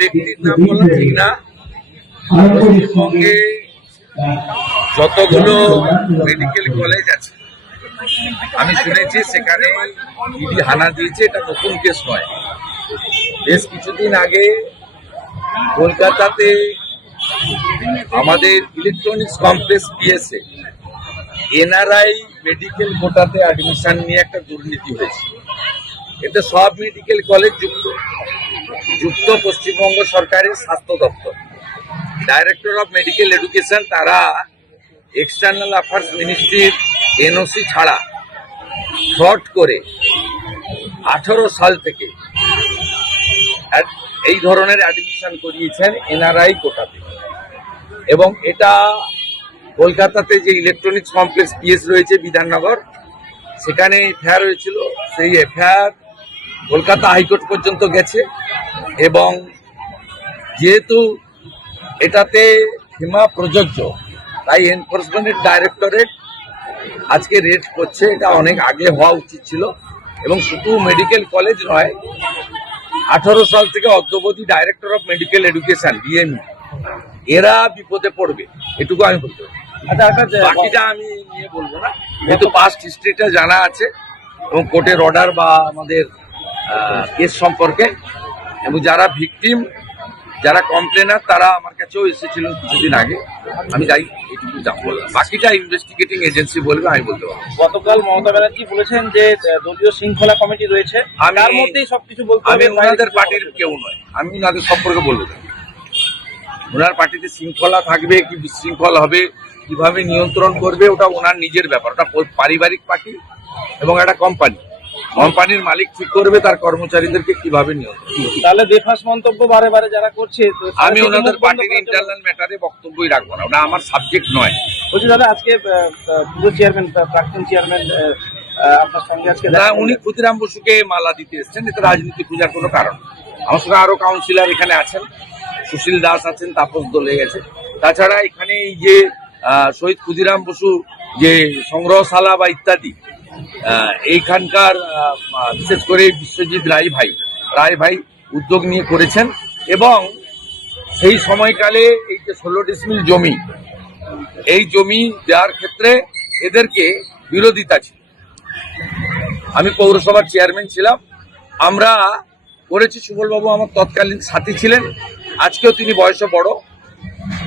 ব্যক্তির নাম বলা ঠিক না পশ্চিমবঙ্গে যতগুলো মেডিকেল কলেজ আছে, আমি শুনেছি সেখানে ইডি হানা দিয়েছে, এটা নতুন কেস নয়। বেশ কিছুদিন আগে কলকাতাতে আমাদের electronics complex PSA NRI medical কোটাতে admission নিয়ে একটা দুর্নীতি হয়েছে। এতে সব মেডিকেল কলেজ যুক্ত। যুক্ত পশ্চিমবঙ্গ সরকারের স্বাস্থ্য দপ্তর। ডাইরেক্টর অফ মেডিকেল এডুকেশন তারা এক্সটার্নাল অ্যাফেয়ার্স মিনিস্ট্রির এনওসি ছাড়া ফ্রড করে আঠারো সাল থেকে এই ধরনের অ্যাডমিশন করিয়েছেন এনআরআই কোটাতে। এবং এটা কলকাতাতে যে ইলেকট্রনিক্স কমপ্লেক্স পিএস রয়েছে বিধাননগর, সেখানে এফআইআর হয়েছিল। সেই এফআইআর কলকাতা হাইকোর্ট পর্যন্ত গেছে এবং যেহেতু এটাতে সীমা প্রযোজ্য তাই এনফোর্সমেন্টের ডাইরেক্টরেট আজকে রেড করছে এটা অনেক আগে হওয়া উচিত ছিল এবং শুধু মেডিকেল কলেজ নয় আঠারো সাল থেকে অদ্যবধি director of medical education DME এরা বিপদে পড়বে এটুকু আমি বলতে আচ্ছা বাকিটা আমি নিয়ে বলব না যেহেতু পাস্ট হিস্ট্রিটা জানা আছে এবং কোর্টের অর্ডার বা আমাদের কেস সম্পর্কে। এবং যারা ভিকটিম যারা কমপ্লেনার তারা আমার কাছেও এসেছিলেন কিছুদিন আগে। আমি যাই এটুকু বললাম। বাকিটা ইনভেস্টিগেটিং এজেন্সি বলবে আমি বলতে পারব। গতকাল মমতা ব্যানার্জি বলেছেন যে দলীয় শৃঙ্খলা কমিটি রয়েছে। তার মধ্যেই সবকিছু বলতে আমি হবে ওনাদের পার্টির কেউ নয়। আমি ওনাদের সম্পর্কে বলব। ওনার পার্টিতে শৃঙ্খলা থাকবে কি বিশৃঙ্খল হবে কীভাবে নিয়ন্ত্রণ করবে ওটা ওনার নিজের ব্যাপার। ওটা পারিবারিক পার্টি এবং একটা কোম্পানি কোম্পানির মালিক ঠিক করবে তার কর্মচারীদেরকে কীভাবে করবে। তাহলে বেফাস মন্তব্য বারে বারে যারা করছে আমি ওনাদের পার্টির ইন্টারনাল ম্যাটারে বক্তব্যই রাখব না। ওটা আমার সাবজেক্ট নয়। বলছি দাদা আজকে আহ, চেয়ারম্যান প্রাক্তন চেয়ারম্যান আপনার সঙ্গে আজকে না উনি ক্ষুদিরাম বসুকে মালা দিতে এসছেন। এতে রাজনীতি খোঁজার কোনো কারণ আমার সঙ্গে আরও কাউন্সিলর এখানে আছেন। সুশীল দাস আছেন তাপস দলে গেছে। তাছাড়া এখানে এই যে শহীদ ক্ষুদিরাম বসু যে সংগ্রহশালা বা ইত্যাদি এইখানকার বিশেষ করে বিশ্বজিৎ রায় ভাই। রায় ভাই উদ্যোগ নিয়ে করেছেন এবং সেই সময়কালে এই যে ষোলো ডিসমিল জমি, এই জমি দেওয়ার ক্ষেত্রে এদেরকে বিরোধিতা ছিল। আমি পৌরসভার চেয়ারম্যান ছিলাম। আমরা করেছি, সুবলবাবু আমার তৎকালীন সাথী ছিলেন। আজকেও তিনি বয়সে বড়।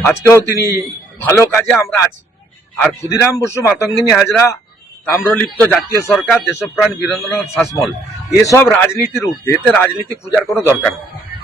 আজকেও তিনি ভালো কাজে আমরা আছি। আর ক্ষুদিরাম বসু, মাতঙ্গিনী হাজরা তাম্রলিপ্ত জাতীয় সরকার, দেশপ্রাণ, বীরেন্দ্রনাথ শাসমল, এসব রাজনীতির ঊর্ধ্বে, এতে রাজনীতি খোঁজার কোনো দরকার নেই।